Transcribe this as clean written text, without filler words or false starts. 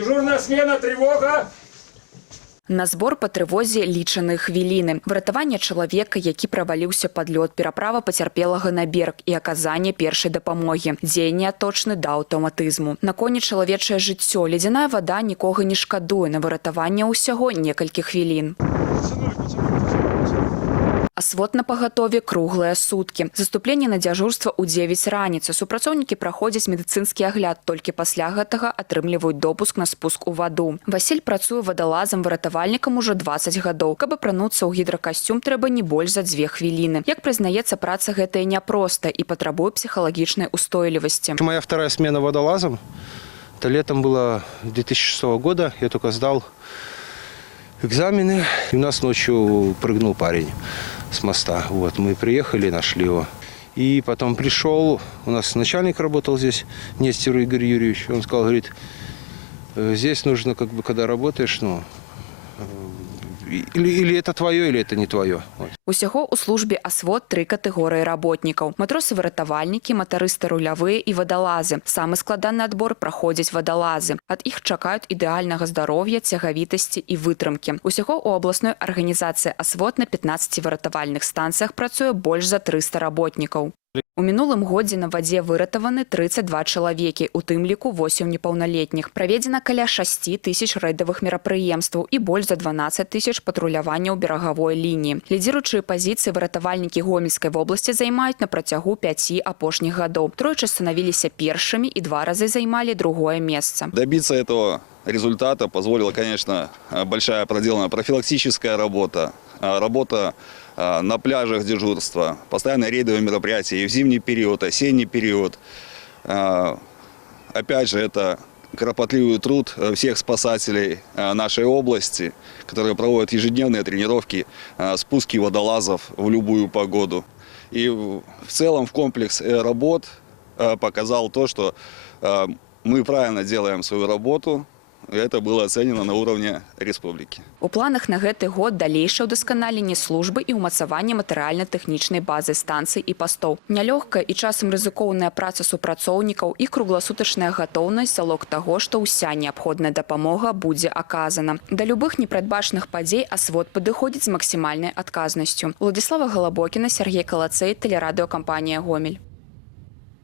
Дежурная смена, тревога! На збор па трывозе лічаныя хвіліны. Выратаванне чалавека, які праваліўся пад лёд, пераправа пацярпелага на бераг і аказанне першай дапамогі. Дзеянне аточны да аўтаматызму. На коне чалавечае жыццё. Ледзяная вада нікога не шкадуе. На выратаванне ўсяго некалькі хвілін. Асвод на пагатове круглыя суткі. Заступленне на дзяжурства ў 9 раніцы. Супрацоўнікі праходзяць медыцынскі агляд. Толькі пасля гэтага атрымліваюць допуск на спуск у ваду. Васіль працуе вадалазам-выратавальнікам ужо 20 гадоў. Каб апрануцца ў гідракасцюм, трэба не больш за 2 хвіліны. Як прызнаецца, праца гэтая няпроста і патрабуе псіхалагічнай устойлівасці. Моя вторая смена водолазом. Это летом было 2006 года. Я только сдал экзамены. И у нас ночью прыгнул парень с моста. Вот, мы приехали, нашли его. И потом пришел, у нас начальник работал здесь, Нестер Игорь Юрьевич. Он сказал, говорит, здесь нужно, как бы, когда работаешь, ну, или это твое, или это не твое. Вот. Усяго у службе асвод 3 катэгорыі работнікаў. Матросы-выратавальнікі, матарысты рулявыя і вадалазы. Самы складаны адбор праходзяць вадалазы. Ад іх чакаюць ідэальнага здароўя, цягавітасці і вытрымкі. Усяго у абласной арганізацыі асвод на 15 выратавальных станцыях працуе больш за 300 работнікаў. У мінулым годзе на вадзе выратаваны 32 чалавекі, у тым ліку 8 непаўналетніх. Праведзена каля 6 тысяч рэйдавых мерапрыемстваў і больш за 12 тысяч патруляванняў берагавой лініі. Лідзіруючыя пазіцыі выратавальнікі Гомельскай вобласці займаюць на працягу 5 апошніх гадоў. Тройчы станавіліся першымі і 2 разы займалі другое месца. Добиться этого результата позволила, конечно, большая проделана профилактическая работа, работа на пляжах дежурства, постоянно рейдовые мероприятия и в зимний период, осенний период. Опять же, это кропотливый труд всех спасателей нашей области, которые проводят ежедневные тренировки, спуски водолазов в любую погоду. И в целом в комплекс работ показал то, что мы правильно делаем свою работу. Это было оценено на уровне республики. У планах на гэты год далейшае ўдасканаленне службы і ўмацаванне матэрыяльна-тэхнічнай базы станцый і пастоў. Нялёгкая і часам рызыкоўная праца супрацоўнікаў і кругласутачная гатоўнасць залог таго, што ўся неабходная дапамога будзе аказана. Да любых непрадбачаных падзей асвод падыходзіць з максімальнай адказнасцю. Владислава Галабокіна, Сергей Калацэй, тэлерадыёкампанія «Гомель».